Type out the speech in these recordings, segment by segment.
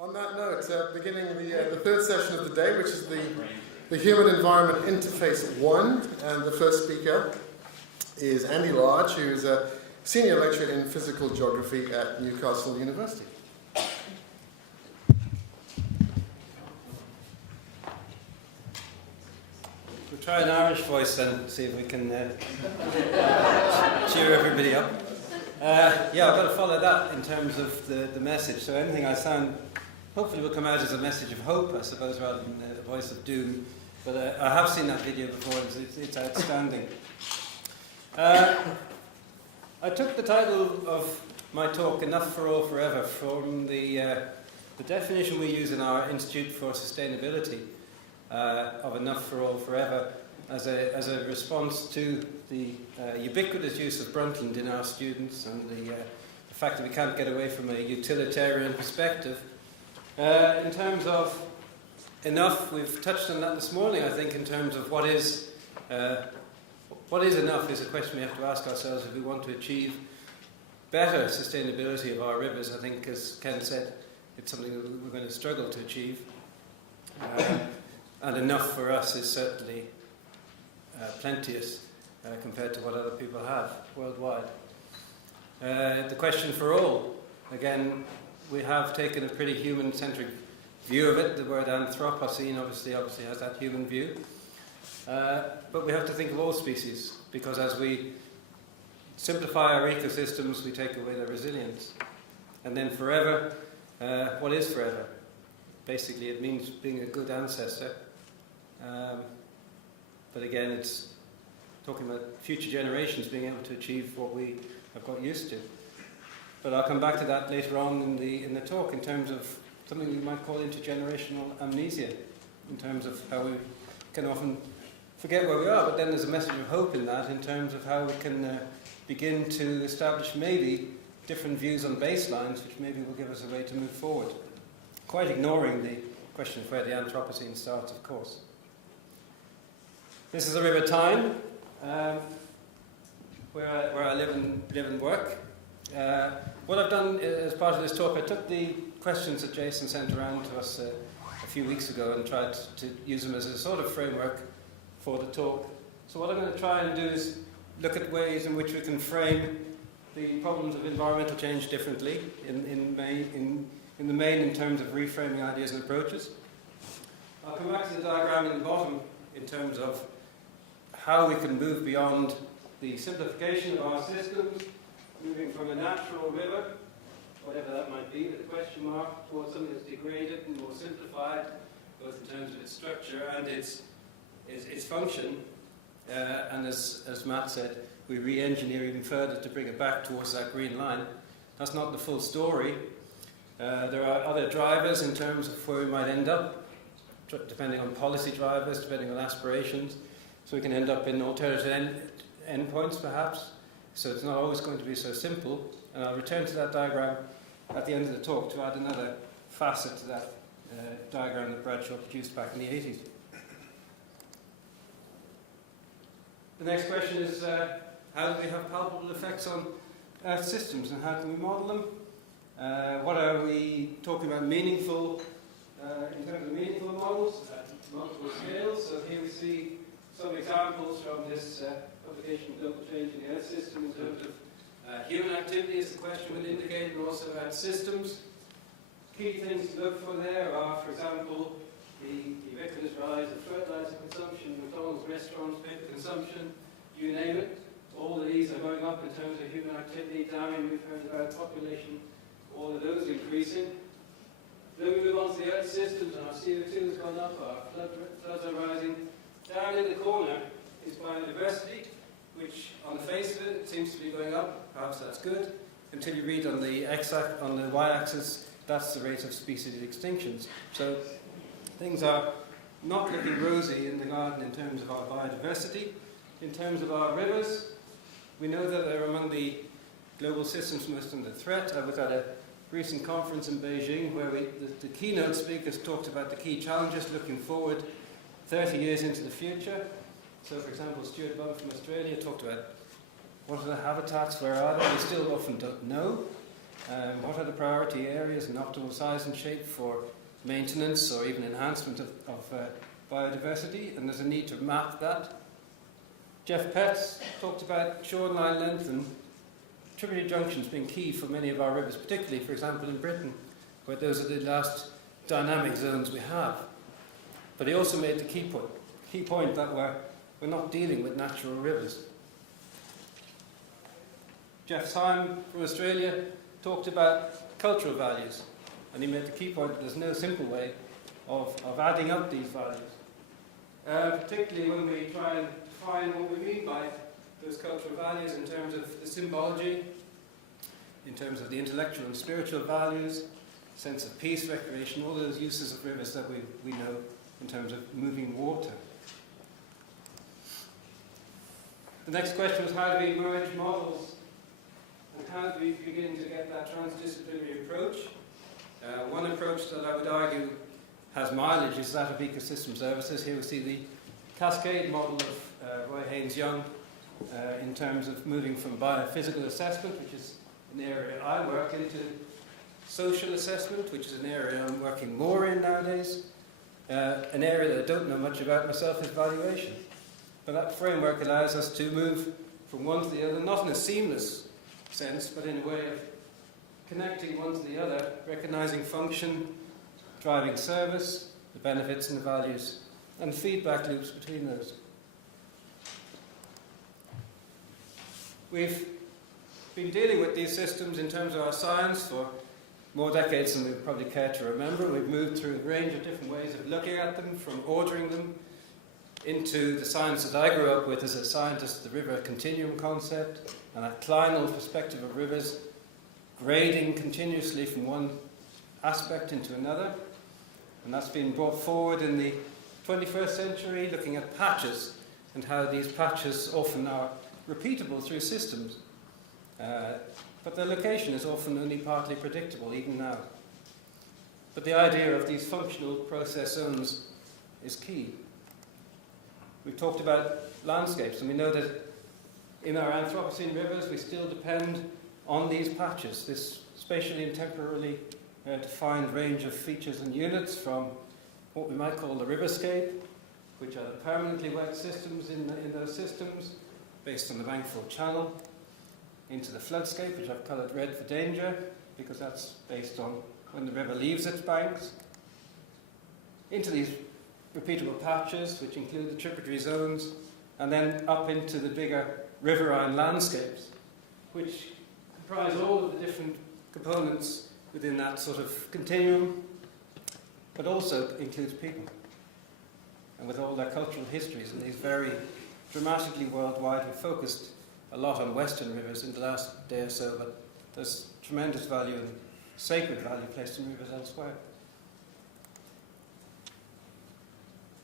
On that note, beginning the third session of the day, which is the Human Environment Interface 1, and the first speaker is Andy Large, who is a senior lecturer in physical geography at Newcastle University. We'll try an Irish voice and see if we can cheer everybody up. I've got to follow that in terms of the message. So anything I sound, hopefully will come out as a message of hope, I suppose, rather than a voice of doom. But I have seen that video before, and it's outstanding. I took the title of my talk, Enough for All Forever, from the definition we use in our Institute for Sustainability of Enough for All Forever as a response to the ubiquitous use of Brundtland in our students and the fact that we can't get away from a utilitarian perspective. In terms of enough, we've touched on that this morning, I think, in terms of what is enough is a question we have to ask ourselves if we want to achieve better sustainability of our rivers. I think, as Ken said, it's something that we're going to struggle to achieve. And enough for us is certainly plenteous compared to what other people have worldwide. The question for all, again, we have taken a pretty human-centric view of it. The word Anthropocene obviously has that human view. But we have to think of all species, because as we simplify our ecosystems, we take away their resilience. And then forever, what is forever? Basically, it means being a good ancestor. But again, it's talking about future generations being able to achieve what we have got used to. But I'll come back to that later on in the talk in terms of something we might call intergenerational amnesia, in terms of how we can often forget where we are, but then there's a message of hope in that in terms of how we can begin to establish maybe different views on baselines, which maybe will give us a way to move forward, quite ignoring the question of where the Anthropocene starts, of course. This is the River Tyne, where I live and work. What I've done as part of this talk, I took the questions that Jason sent around to us a few weeks ago and tried to use them as a sort of framework for the talk. So what I'm going to try and do is look at ways in which we can frame the problems of environmental change differently, in the main in terms of reframing ideas and approaches. I'll come back to the diagram in the bottom in terms of how we can move beyond the simplification of our systems, moving from a natural river, whatever that might be, with a question mark, towards something that's degraded and more simplified, both in terms of its structure and its function. And as Matt said, we re-engineer even further to bring it back towards that green line. That's not the full story. There are other drivers in terms of where we might end up, depending on policy drivers, depending on aspirations. So we can end up in alternative endpoints, perhaps. So it's not always going to be so simple. And I'll return to that diagram at the end of the talk to add another facet to that diagram that Bradshaw produced back in the 80s. The next question is, how do we have palpable effects on Earth systems, and how can we model them? What are we talking about meaningful, in terms of meaningful models at multiple scales? So here we see some examples from this publication, Global Change in the Earth System, in terms of human activity, as the question would indicate, and also about systems. Key things to look for there are, for example, the ubiquitous rise of fertilizer consumption, McDonald's restaurants, paper consumption, you name it. All of these are going up in terms of human activity. Damming, we've heard about population, all of those increasing. Then we move on to the Earth systems, and our CO2 has gone up, our floods are rising. Down in the corner is biodiversity, which on the face of it seems to be going up. Perhaps that's good. Until you read on the y-axis, that's the rate of species extinctions. So things are not looking rosy in the garden in terms of our biodiversity. In terms of our rivers, we know that they're among the global systems most under threat. I was at a recent conference in Beijing where the keynote speakers talked about the key challenges looking forward 30 years into the future. So, for example, Stuart Bunn from Australia talked about what are the habitats, where are they? We still often don't know. What are the priority areas and optimal size and shape for maintenance or even enhancement of biodiversity? And there's a need to map that. Jeff Petts talked about shoreline length and tributary junctions being key for many of our rivers, particularly, for example, in Britain, where those are the last dynamic zones we have. But he also made the key point that we're not dealing with natural rivers. Jeff Syme from Australia talked about cultural values, and he made the key point that there's no simple way of adding up these values. Particularly when we try and define what we mean by those cultural values in terms of the symbology, in terms of the intellectual and spiritual values, sense of peace, recreation, all those uses of rivers that we know in terms of moving water. The next question was, how do we merge models and how do we begin to get that transdisciplinary approach? One approach that I would argue has mileage is that of ecosystem services. Here we see the cascade model of Roy Haynes-Young in terms of moving from biophysical assessment, which is an area I work into, social assessment, which is an area I'm working more in nowadays. An area that I don't know much about myself is valuation. But that framework allows us to move from one to the other, not in a seamless sense, but in a way of connecting one to the other, recognizing function, driving service, the benefits and the values, and feedback loops between those. We've been dealing with these systems in terms of our science for more decades than we probably care to remember. We've moved through a range of different ways of looking at them, from ordering them into the science that I grew up with as a scientist, the river continuum concept, and a clinal perspective of rivers, grading continuously from one aspect into another. And that's been brought forward in the 21st century, looking at patches and how these patches often are repeatable through systems. But their location is often only partly predictable, even now. But the idea of these functional process zones is key. We've talked about landscapes, and we know that in our Anthropocene rivers we still depend on these patches, this spatially and temporally defined range of features and units, from what we might call the riverscape, which are the permanently wet systems in those systems, based on the Bankfield Channel, into the floodscape, which I've coloured red for danger, because that's based on when the river leaves its banks, into these repeatable patches, which include the tributary zones, and then up into the bigger riverine landscapes, which comprise all of the different components within that sort of continuum, but also includes people, and with all their cultural histories and these very dramatically worldwide. We've focused a lot on Western rivers in the last day or so, but there's tremendous value and sacred value placed in rivers elsewhere.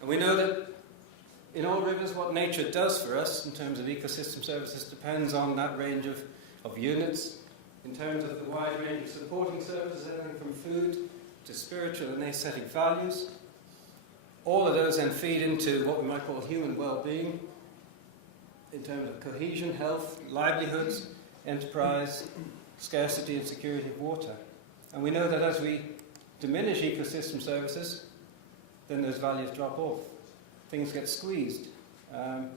And we know that in all rivers, what nature does for us in terms of ecosystem services depends on that range of units, in terms of the wide range of supporting services, everything from food to spiritual and aesthetic values. All of those then feed into what we might call human well-being, in terms of cohesion, health, livelihoods, enterprise, scarcity and security of water. And we know that as we diminish ecosystem services, then those values drop off. Things get squeezed. And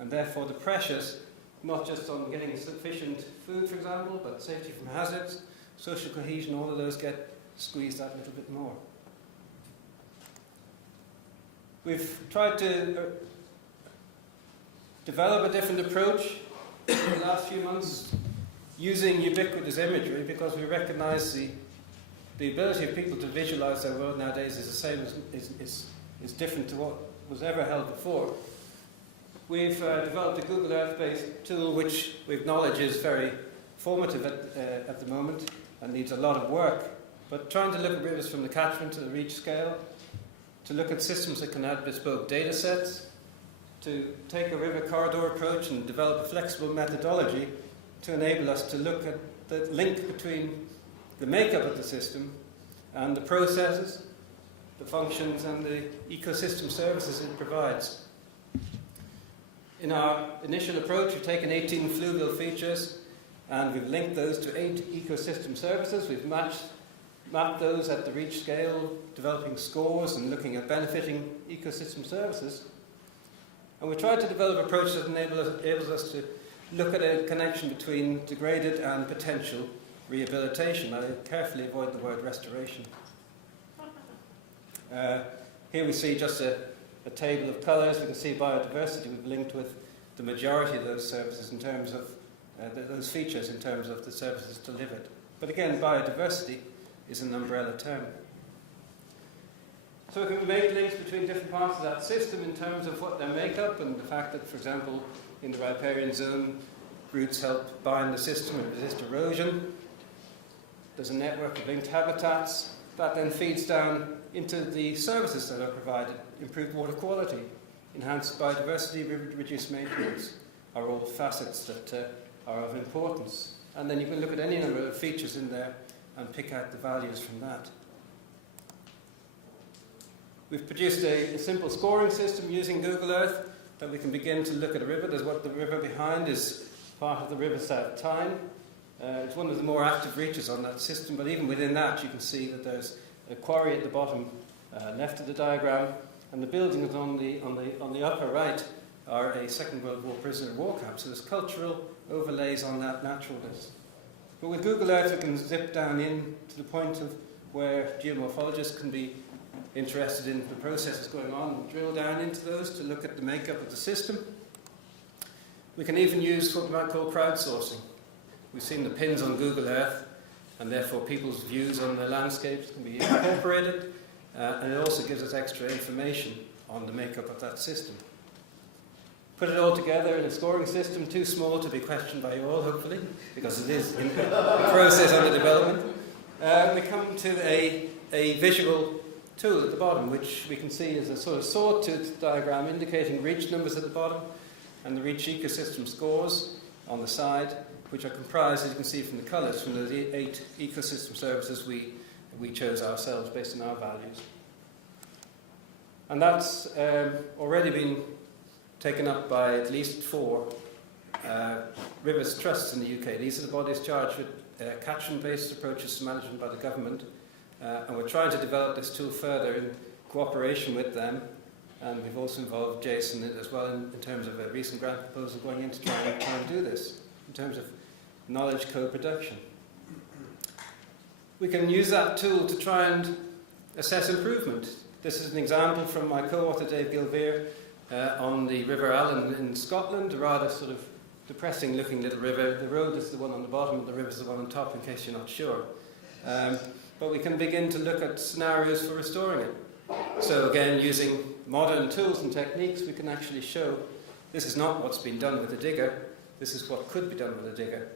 therefore the pressures, not just on getting sufficient food, for example, but safety from hazards, social cohesion, all of those get squeezed that little bit more. We've tried to develop a different approach in the last few months using ubiquitous imagery, because we recognize the ability of people to visualize their world nowadays is the same is different to what was ever held before. We've developed a Google Earth-based tool which we acknowledge is very formative at the moment and needs a lot of work, but trying to look at rivers from the catchment to the reach scale, to look at systems that can add bespoke data sets, to take a river corridor approach and develop a flexible methodology to enable us to look at the link between the makeup of the system and the processes, the functions and the ecosystem services it provides. In our initial approach, we've taken 18 fluvial features and we've linked those to 8 ecosystem services. We've mapped those at the reach scale, developing scores and looking at benefiting ecosystem services. And we tried to develop approaches that enables us to look at a connection between degraded and potential rehabilitation. I carefully avoid the word restoration. Here we see just a table of colours. We can see biodiversity. We've linked with the majority of those services in terms of those features in terms of the services delivered. But again, biodiversity is an umbrella term. So we can make links between different parts of that system in terms of what their makeup and the fact that, for example, in the riparian zone, roots help bind the system and resist erosion. There's a network of linked habitats that then feeds down into the services that are provided. Improved water quality, enhanced biodiversity, reduced maintenance are all facets that are of importance. And then you can look at any number of features in there and pick out the values from that. We've produced a simple scoring system using Google Earth that we can begin to look at a river. There's what the river behind is part of the River South Tyne. It's one of the more active reaches on that system, but even within that you can see that there's a quarry at the bottom left of the diagram, and the buildings on the upper right are a Second World War prisoner war camp. So there's cultural overlays on that naturalness. But with Google Earth we can zip down in to the point of where geomorphologists can be interested in the processes going on and drill down into those to look at the makeup of the system. We can even use what we might call crowdsourcing. We've seen the pins on Google Earth, and therefore people's views on the landscapes can be incorporated, and it also gives us extra information on the makeup of that system. Put it all together in a scoring system, too small to be questioned by you all, hopefully, because it is in the process under development. We come to a visual tool at the bottom, which we can see as a sort of sawtooth diagram indicating reach numbers at the bottom and the reach ecosystem scores on the side, which are comprised, as you can see from the colours, from the 8 ecosystem services we chose ourselves based on our values. And that's already been taken up by at least 4 rivers trusts in the UK. These are the bodies charged with catchment-based approaches to management by the government. And we're trying to develop this tool further in cooperation with them, and we've also involved Jason as well in terms of a recent grant proposal going in to try and do this, in terms of knowledge co-production. We can use that tool to try and assess improvement. This is an example from my co-author Dave Gilvear on the River Allen in Scotland, a rather sort of depressing looking little river. The road is the one on the bottom and the river is the one on top, in case you're not sure. But we can begin to look at scenarios for restoring it. So again, using modern tools and techniques, we can actually show this is not what's been done with a digger, this is what could be done with a digger.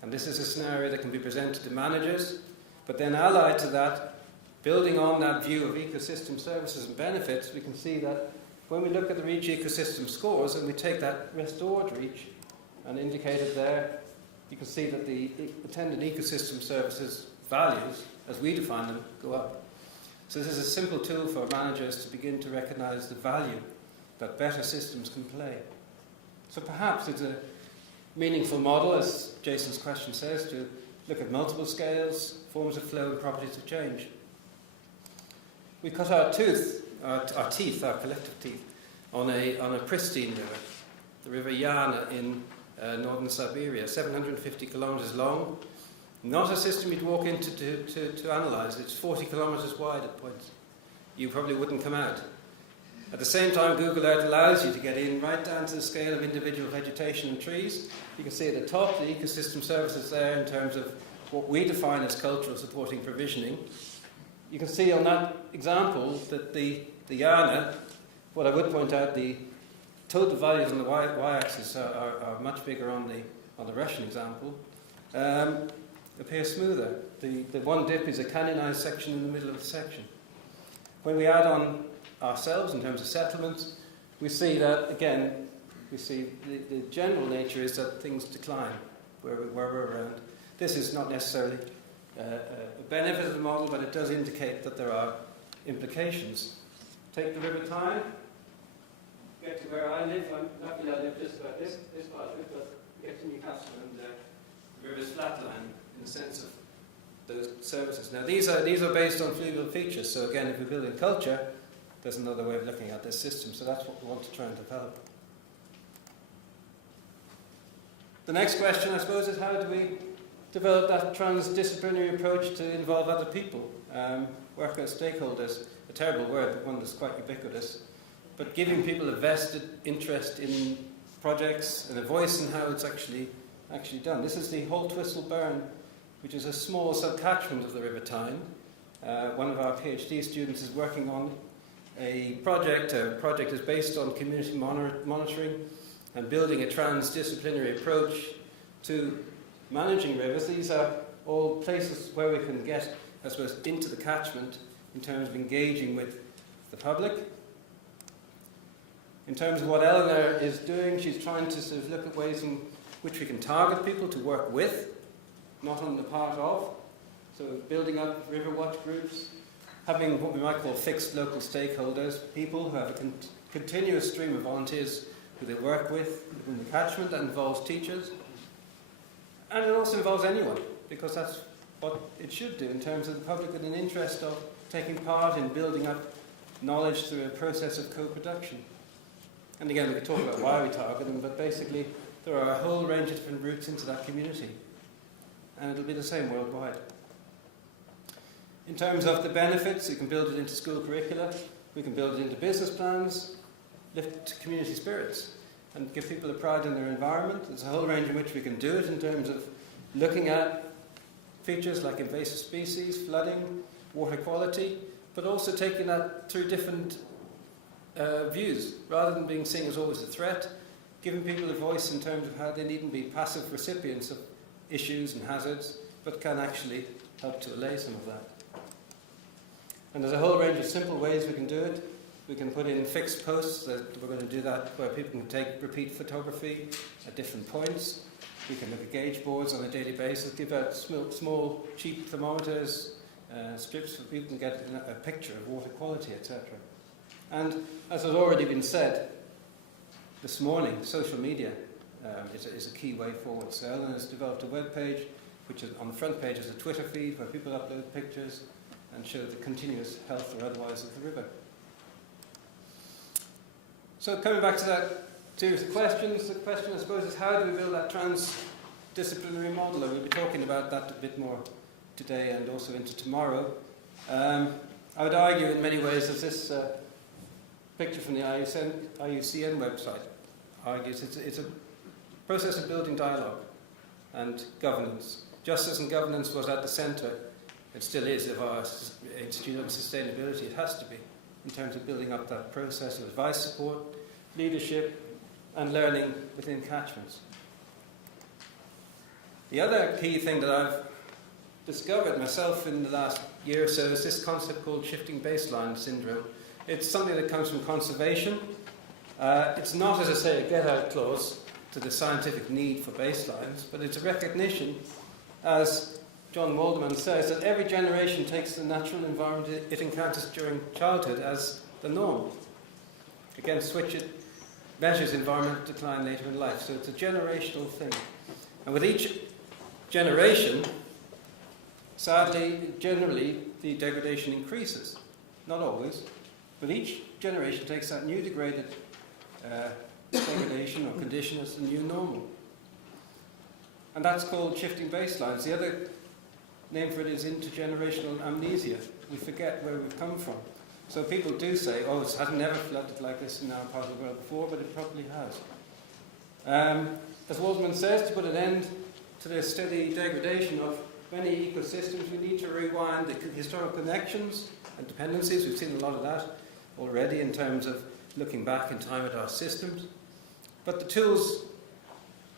And this is a scenario that can be presented to managers, but then allied to that, building on that view of ecosystem services and benefits, we can see that when we look at the reach ecosystem scores and we take that restored reach and indicate it there, you can see that the attendant ecosystem services values, as we define them, go up. So this is a simple tool for managers to begin to recognise the value that better systems can play. So perhaps it's a meaningful model, as Jason's question says, to look at multiple scales, forms of flow and properties of change. We cut our teeth, our collective teeth, on a pristine river, the River Yana in northern Siberia, 750 kilometres long. Not a system you'd walk into to analyse. It's 40 kilometres wide at points. You probably wouldn't come out. At the same time, Google Earth allows you to get in right down to the scale of individual vegetation and trees. You can see at the top the ecosystem services there in terms of what we define as cultural supporting provisioning. You can see on that example that the Yana, what I would point out, the total values on the y-axis are much bigger on the Russian example. Appear smoother. The one dip is a canyonized section in the middle of the section. When we add on ourselves in terms of settlements, we see that, again, we see the general nature is that things decline where we're around. This is not necessarily a benefit of the model, but it does indicate that there are implications. Take the River Tyne, get to where I live. I'm lucky I live just about this part of it, but get to Newcastle and river's flatline in the sense of those services. Now these are based on fluvial features, so again, if we build in culture, there's another way of looking at this system, so that's what we want to try and develop. The next question, I suppose, is how do we develop that transdisciplinary approach to involve other people? Work with stakeholders, a terrible word, but one that's quite ubiquitous. But giving people a vested interest in projects and a voice in how it's actually done. This is the Holt Whistle Burn, which is a small subcatchment of the River Tyne. One of our PhD students is working on a project. A project is based on community monitoring and building a transdisciplinary approach to managing rivers. These are all places where we can get, I suppose, into the catchment in terms of engaging with the public. In terms of what Eleanor is doing, she's trying to sort of look at ways in which we can target people to work with, not on the part of. So building up river watch groups, having what we might call fixed local stakeholders, people who have a continuous stream of volunteers who they work with in the catchment. That involves teachers. And it also involves anyone, because that's what it should do in terms of the public with an interest of taking part in building up knowledge through a process of co-production. And again, we could talk about why we target them, but basically there are a whole range of different routes into that community. And it'll be the same worldwide. In terms of the benefits, we can build it into school curricula, we can build it into business plans, lift community spirits, and give people a pride in their environment. There's a whole range in which we can do it in terms of looking at features like invasive species, flooding, water quality, but also taking that through different views, rather than being seen as always a threat, giving people a voice in terms of how they needn't be passive recipients of issues and hazards, but can actually help to allay some of that. And there's a whole range of simple ways we can do it. We can put in fixed posts, that we're going to do that where people can take repeat photography at different points. We can look at gauge boards on a daily basis, give out small cheap thermometers, strips for people to get a picture of water quality, etc. And as has already been said this morning, social media is a key way forward. So Ellen has developed a web page, which is on the front page is a Twitter feed where people upload pictures and show the continuous health or otherwise of the river. So coming back to that series of questions, the question I suppose is how do we build that transdisciplinary model? And we'll be talking about that a bit more today and also into tomorrow. I would argue in many ways that this picture from the IUCN website argues it's a process of building dialogue and governance. Justice and governance was at the centre, it still is, of our Institute of Sustainability. It has to be, in terms of building up that process of advice, support, leadership and learning within catchments. The other key thing that I've discovered myself in the last year or so is this concept called shifting baseline syndrome. It's something that comes from conservation. It's not, as I say, a get-out clause to the scientific need for baselines, but it's a recognition, as John Waldman says, that every generation takes the natural environment it encounters during childhood as the norm, against which it measures environmental decline later in life. So it's a generational thing. And with each generation, sadly, generally, the degradation increases. Not always, but each generation takes that new degraded degradation or condition as the new normal. And that's called shifting baselines. The other name for it is intergenerational amnesia. We forget where we've come from. So people do say, oh, it hasn't never flooded like this in our part of the world before, but it probably has. As Waldman says, to put an end to the steady degradation of many ecosystems, we need to rewind the historical connections and dependencies. We've seen a lot of that already in terms of looking back in time at our systems. But the tools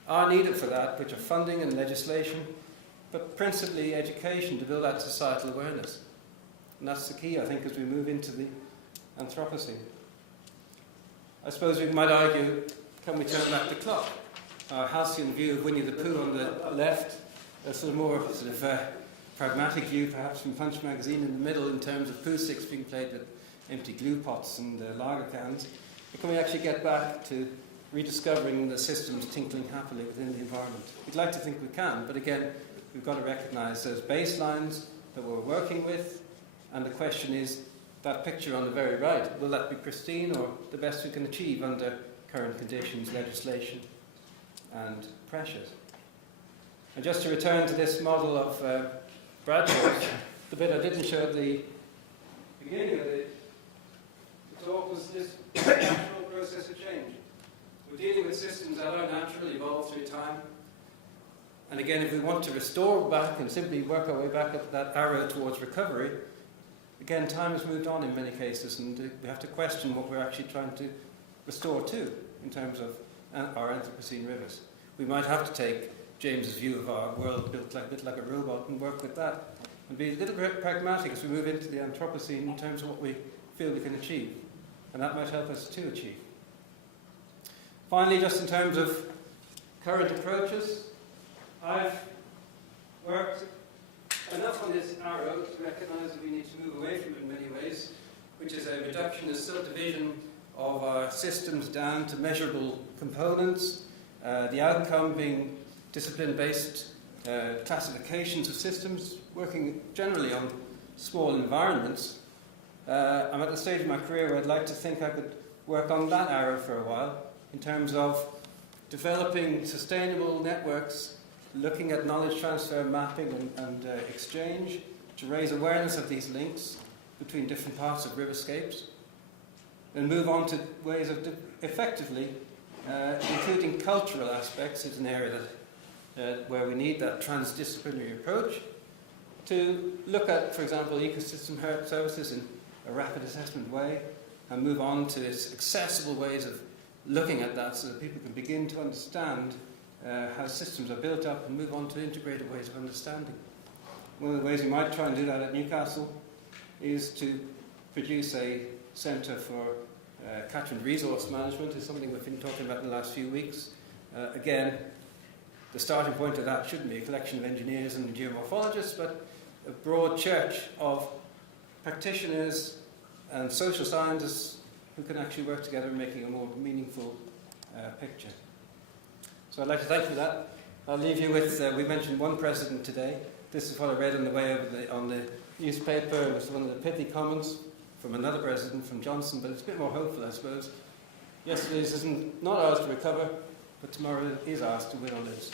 are needed for that, which are funding and legislation, but principally education to build that societal awareness. And that's the key, I think, as we move into the Anthropocene. I suppose we might argue, can we turn back the clock? Our halcyon view of Winnie the Pooh on the left, a sort of more pragmatic view, perhaps from Punch magazine in the middle, in terms of poo sticks being played with empty glue pots and lager cans. But can we actually get back to rediscovering the systems tinkling happily within the environment. We'd like to think we can, but again, we've got to recognise those baselines that we're working with, and the question is, that picture on the very right, will that be pristine or the best we can achieve under current conditions, legislation and pressures? And just to return to this model of Bradshaw's, the bit I didn't show at the beginning of the talk was this natural process of change. We're dealing with systems that are naturally evolved through time. And again, if we want to restore back and simply work our way back up that arrow towards recovery, again, time has moved on in many cases, and we have to question what we're actually trying to restore to in terms of our Anthropocene rivers. We might have to take James's view of our world built like, a bit like a robot and work with that, and be a little bit pragmatic as we move into the Anthropocene in terms of what we feel we can achieve, and that might help us to achieve. Finally, just in terms of current approaches, I've worked enough on this arrow to recognise that we need to move away from it in many ways, which is a reductionist subdivision of our systems down to measurable components, the outcome being discipline-based classifications of systems, working generally on small environments. I'm at the stage of my career where I'd like to think I could work on that arrow for a while in terms of developing sustainable networks, looking at knowledge transfer, mapping and exchange to raise awareness of these links between different parts of riverscapes, and move on to ways of effectively including cultural aspects is an area that, where we need that transdisciplinary approach to look at, for example, ecosystem health services in a rapid assessment way, and move on to accessible ways of looking at that so that people can begin to understand how systems are built up and move on to integrated ways of understanding. One of the ways we might try and do that at Newcastle is to produce a centre for catchment resource management. Is something we've been talking about in the last few weeks. Again, the starting point of that shouldn't be a collection of engineers and geomorphologists, but a broad church of practitioners and social scientists who can actually work together in making a more meaningful picture. So I'd like to thank you for that. I'll leave you with, we mentioned one president today. This is what I read on the way over on the newspaper. It was one of the pithy comments from another president, from Johnson, but it's a bit more hopeful, I suppose. Yesterday's isn't not ours to recover, but tomorrow is ours to win or lose.